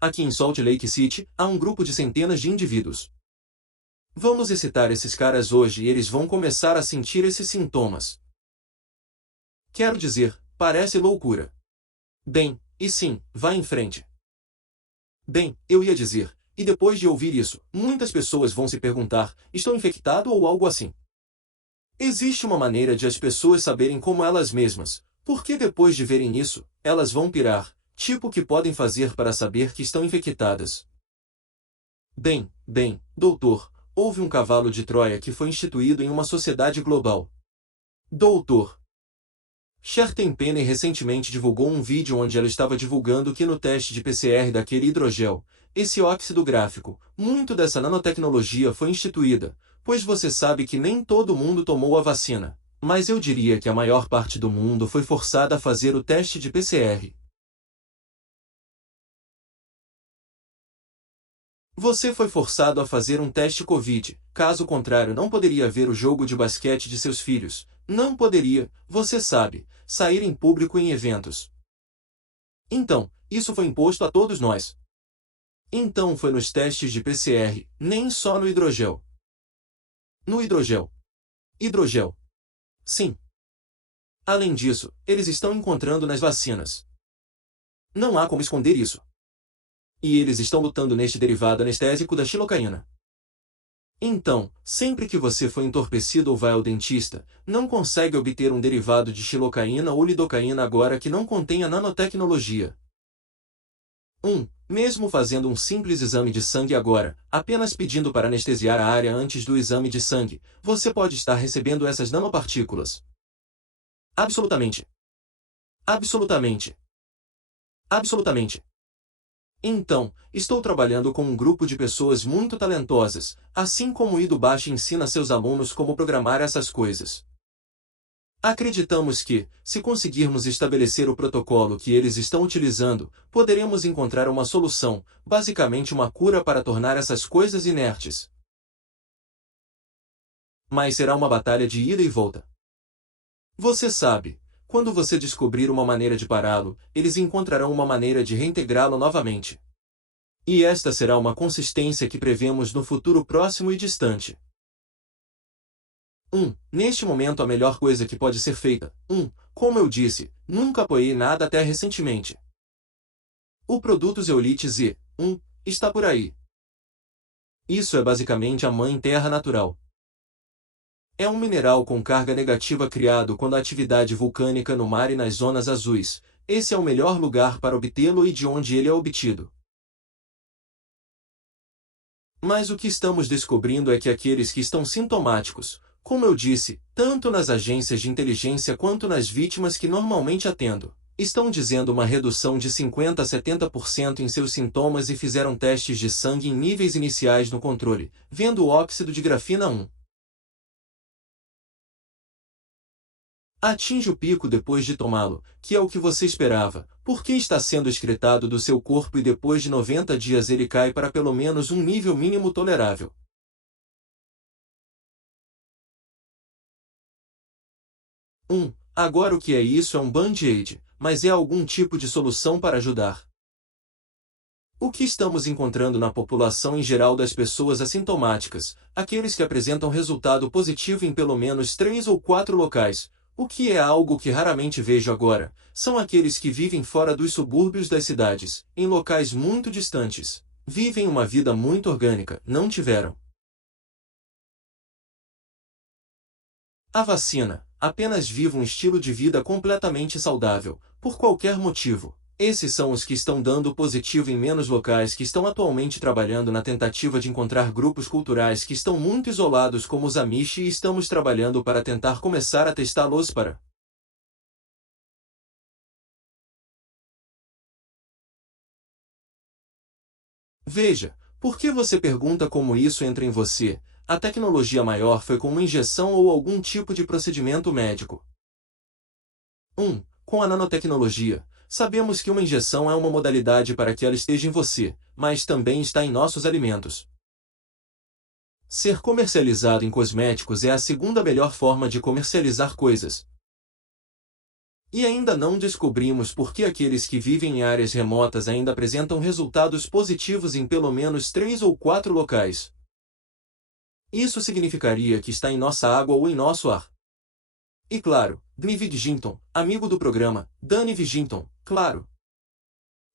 Aqui em Salt Lake City, há um grupo de centenas de indivíduos. Vamos excitar esses caras hoje e eles vão começar a sentir esses sintomas. Quero dizer, parece loucura. Bem, e sim, vá em frente. Bem, eu ia dizer, e depois de ouvir isso, muitas pessoas vão se perguntar: estou infectado ou algo assim? Existe uma maneira de as pessoas saberem como elas mesmas, porque depois de verem isso, elas vão pirar, tipo o que podem fazer para saber que estão infectadas. Bem, doutor, houve um cavalo de Troia que foi instituído em uma sociedade global. Doutor Schertenpenny recentemente divulgou um vídeo onde ela estava divulgando que no teste de PCR daquele hidrogel, esse óxido gráfico, muito dessa nanotecnologia foi instituída, pois você sabe que nem todo mundo tomou a vacina, mas eu diria que a maior parte do mundo foi forçada a fazer o teste de PCR. Você foi forçado a fazer um teste Covid, caso contrário não poderia ver o jogo de basquete de seus filhos, não poderia, você sabe, sair em público em eventos. Então, isso foi imposto a todos nós. Então foi nos testes de PCR, nem só no hidrogel. No hidrogel. Hidrogel. Sim. Além disso, eles estão encontrando nas vacinas. Não há como esconder isso. E eles estão lutando neste derivado anestésico da xilocaína. Então, sempre que você foi entorpecido ou vai ao dentista, não consegue obter um derivado de xilocaína ou lidocaína agora que não contenha nanotecnologia. Mesmo fazendo um simples exame de sangue agora, apenas pedindo para anestesiar a área antes do exame de sangue, você pode estar recebendo essas nanopartículas. Absolutamente. Absolutamente. Absolutamente. Então, estou trabalhando com um grupo de pessoas muito talentosas, assim como o Ido ensina seus alunos como programar essas coisas. Acreditamos que, se conseguirmos estabelecer o protocolo que eles estão utilizando, poderemos encontrar uma solução, basicamente uma cura para tornar essas coisas inertes. Mas será uma batalha de ida e volta. Você sabe, quando você descobrir uma maneira de pará-lo, eles encontrarão uma maneira de reintegrá-lo novamente. E esta será uma consistência que prevemos no futuro próximo e distante. Neste momento a melhor coisa que pode ser feita. Como eu disse, nunca apoiei nada até recentemente. O produto Zeolite Z, está por aí. Isso é basicamente a mãe terra natural. É um mineral com carga negativa criado quando a atividade vulcânica no mar e nas zonas azuis. Esse é o melhor lugar para obtê-lo e de onde ele é obtido. Mas o que estamos descobrindo é que aqueles que estão sintomáticos, como eu disse, tanto nas agências de inteligência quanto nas vítimas que normalmente atendo, estão dizendo uma redução de 50 a 70% em seus sintomas e fizeram testes de sangue em níveis iniciais no controle, vendo o óxido de grafina 1. Atinge o pico depois de tomá-lo, que é o que você esperava, porque está sendo excretado do seu corpo e depois de 90 dias ele cai para pelo menos um nível mínimo tolerável. Agora o que é isso é um band-aid, mas é algum tipo de solução para ajudar. O que estamos encontrando na população em geral das pessoas assintomáticas, aqueles que apresentam resultado positivo em pelo menos 3 ou 4 locais, o que é algo que raramente vejo agora, são aqueles que vivem fora dos subúrbios das cidades, em locais muito distantes. Vivem uma vida muito orgânica, não tiveram a vacina, apenas vivam um estilo de vida completamente saudável, por qualquer motivo. Esses são os que estão dando positivo em menos locais que estão atualmente trabalhando na tentativa de encontrar grupos culturais que estão muito isolados como os Amish e estamos trabalhando para tentar começar a testá-los para. Veja, por que você pergunta como isso entra em você? A tecnologia maior foi com uma injeção ou algum tipo de procedimento médico. 1. Com a nanotecnologia, sabemos que uma injeção é uma modalidade para que ela esteja em você, mas também está em nossos alimentos. Ser comercializado em cosméticos é a segunda melhor forma de comercializar coisas. E ainda não descobrimos por que aqueles que vivem em áreas remotas ainda apresentam resultados positivos em pelo menos 3 ou 4 locais. Isso significaria que está em nossa água ou em nosso ar. E claro, Danny Vigington, amigo do programa, Danny Vigington, claro,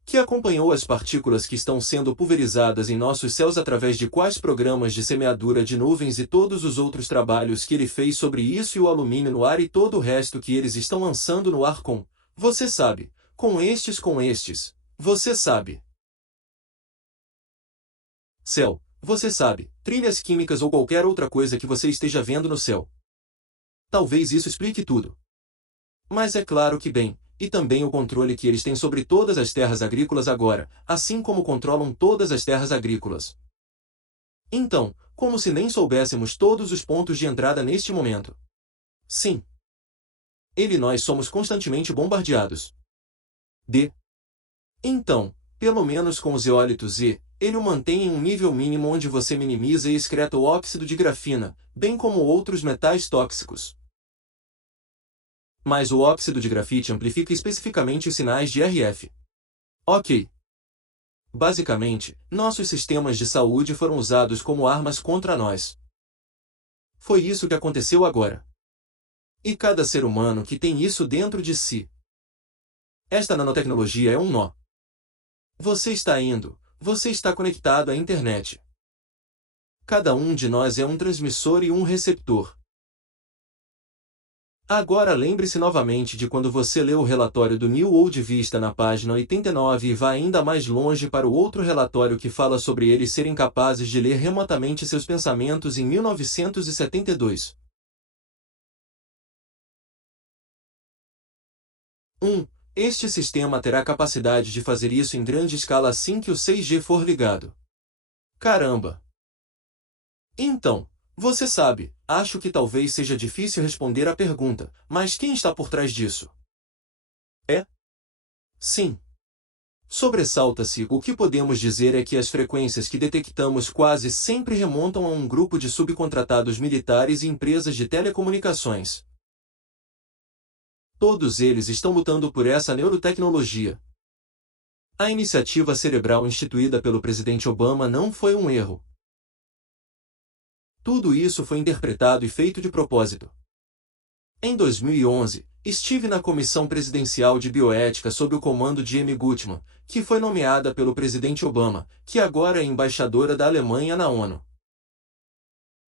que acompanhou as partículas que estão sendo pulverizadas em nossos céus através de quais programas de semeadura de nuvens e todos os outros trabalhos que ele fez sobre isso e o alumínio no ar e todo o resto que eles estão lançando no ar você sabe, com estes, você sabe. Céu, você sabe, trilhas químicas ou qualquer outra coisa que você esteja vendo no céu. Talvez isso explique tudo. Mas é claro que bem, e também o controle que eles têm sobre todas as terras agrícolas agora, assim como controlam todas as terras agrícolas. Então, como se nem soubéssemos todos os pontos de entrada neste momento. Sim. Ele e nós somos constantemente bombardeados. Então, pelo menos com os eólitos ele o mantém em um nível mínimo onde você minimiza e excreta o óxido de grafina, bem como outros metais tóxicos. Mas o óxido de grafite amplifica especificamente os sinais de RF. Ok. Basicamente, nossos sistemas de saúde foram usados como armas contra nós. Foi isso que aconteceu agora. E cada ser humano que tem isso dentro de si. Esta nanotecnologia é um nó. Você está conectado à internet. Cada um de nós é um transmissor e um receptor. Agora lembre-se novamente de quando você leu o relatório do New Old Vista na página 89 e vá ainda mais longe para o outro relatório que fala sobre eles serem capazes de ler remotamente seus pensamentos em 1972. 1. Este sistema terá capacidade de fazer isso em grande escala assim que o 6G for ligado. Caramba! Então, você sabe, acho que talvez seja difícil responder à pergunta, mas quem está por trás disso? Sim. Sobressalta-se, o que podemos dizer é que as frequências que detectamos quase sempre remontam a um grupo de subcontratados militares e empresas de telecomunicações. Todos eles estão lutando por essa neurotecnologia. A iniciativa cerebral instituída pelo presidente Obama não foi um erro. Tudo isso foi interpretado e feito de propósito. Em 2011, estive na Comissão Presidencial de Bioética sob o comando de Amy Gutmann, que foi nomeada pelo presidente Obama, que agora é embaixadora da Alemanha na ONU.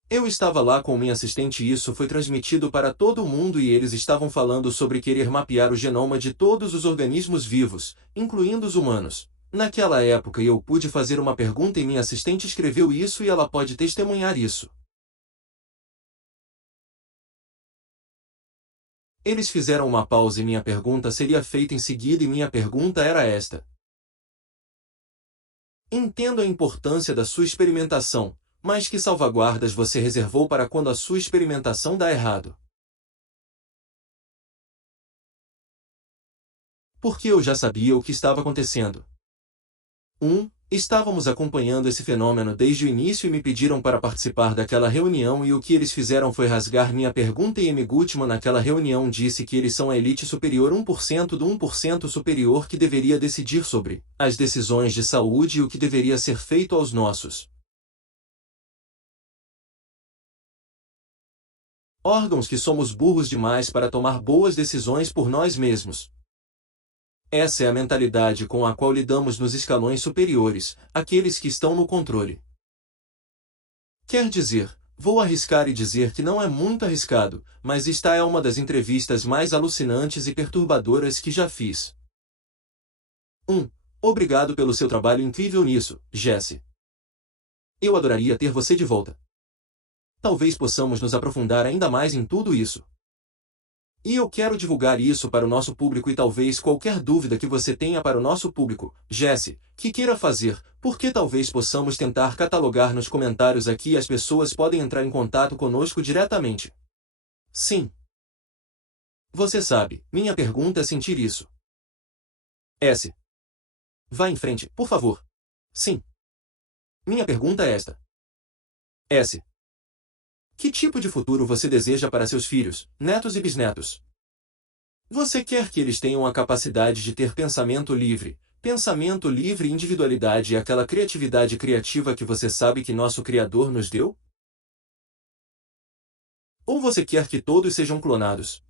Eu estava lá com minha assistente e isso foi transmitido para todo mundo e eles estavam falando sobre querer mapear o genoma de todos os organismos vivos, incluindo os humanos. Naquela época eu pude fazer uma pergunta e minha assistente escreveu isso e ela pode testemunhar isso. Eles fizeram uma pausa e minha pergunta seria feita em seguida e minha pergunta era esta. Entendo a importância da sua experimentação, mas que salvaguardas você reservou para quando a sua experimentação dá errado? Porque eu já sabia o que estava acontecendo. Estávamos acompanhando esse fenômeno desde o início e me pediram para participar daquela reunião e o que eles fizeram foi rasgar minha pergunta e Amy Gutmann naquela reunião disse que eles são a elite superior 1% do 1% superior que deveria decidir sobre as decisões de saúde e o que deveria ser feito aos nossos órgãos que somos burros demais para tomar boas decisões por nós mesmos. Essa é a mentalidade com a qual lidamos nos escalões superiores, aqueles que estão no controle. Quer dizer, vou arriscar e dizer que não é muito arriscado, mas esta é uma das entrevistas mais alucinantes e perturbadoras que já fiz. Obrigado pelo seu trabalho incrível nisso, Jesse. Eu adoraria ter você de volta. Talvez possamos nos aprofundar ainda mais em tudo isso. E eu quero divulgar isso para o nosso público e talvez qualquer dúvida que você tenha para o nosso público, Jesse, que queira fazer, porque talvez possamos tentar catalogar nos comentários aqui e as pessoas podem entrar em contato conosco diretamente. Sim. Você sabe, minha pergunta é sentir isso. S. Vá em frente, por favor. Sim. Minha pergunta é esta. S. Que tipo de futuro você deseja para seus filhos, netos e bisnetos? Você quer que eles tenham a capacidade de ter pensamento livre e individualidade e aquela criatividade criativa que você sabe que nosso Criador nos deu? Ou você quer que todos sejam clonados?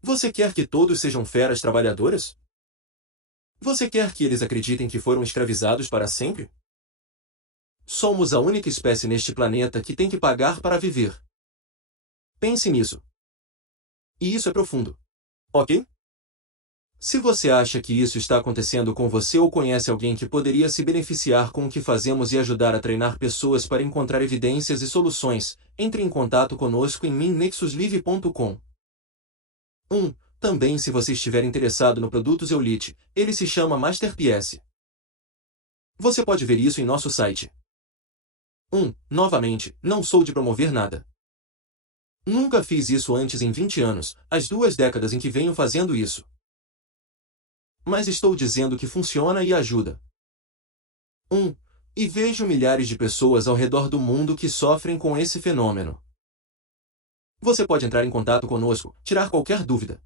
Você quer que todos sejam feras trabalhadoras? Você quer que eles acreditem que foram escravizados para sempre? Somos a única espécie neste planeta que tem que pagar para viver. Pense nisso. E isso é profundo. Ok? Se você acha que isso está acontecendo com você ou conhece alguém que poderia se beneficiar com o que fazemos e ajudar a treinar pessoas para encontrar evidências e soluções, entre em contato conosco em minnexuslive.com. Também se você estiver interessado no produto Zeolite, ele se chama MasterPS. Você pode ver isso em nosso site. Novamente, não sou de promover nada. Nunca fiz isso antes em 20 anos, as 2 décadas em que venho fazendo isso. Mas estou dizendo que funciona e ajuda. E vejo milhares de pessoas ao redor do mundo que sofrem com esse fenômeno. Você pode entrar em contato conosco, tirar qualquer dúvida.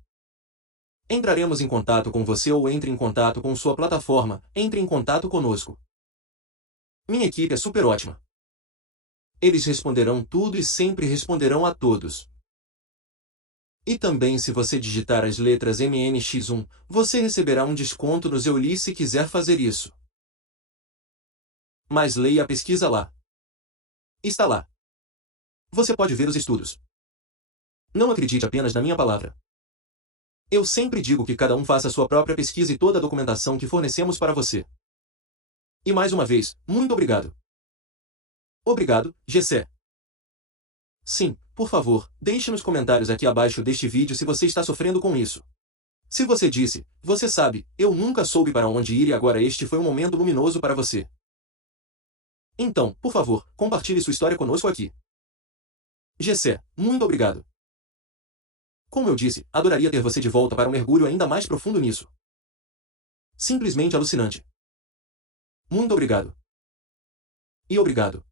Entraremos em contato com você ou entre em contato com sua plataforma, entre em contato conosco. Minha equipe é super ótima. Eles responderão tudo e sempre responderão a todos. E também se você digitar as letras MNX1, você receberá um desconto no Zeoli se quiser fazer isso. Mas leia a pesquisa lá. Está lá. Você pode ver os estudos. Não acredite apenas na minha palavra. Eu sempre digo que cada um faça sua própria pesquisa e toda a documentação que fornecemos para você. E mais uma vez, muito obrigado. Obrigado, Gessé. Sim, por favor, deixe nos comentários aqui abaixo deste vídeo se você está sofrendo com isso. Se você disse, você sabe, eu nunca soube para onde ir e agora este foi um momento luminoso para você. Então, por favor, compartilhe sua história conosco aqui. Gessé, muito obrigado. Como eu disse, adoraria ter você de volta para um mergulho ainda mais profundo nisso. Simplesmente alucinante. Muito obrigado. E obrigado.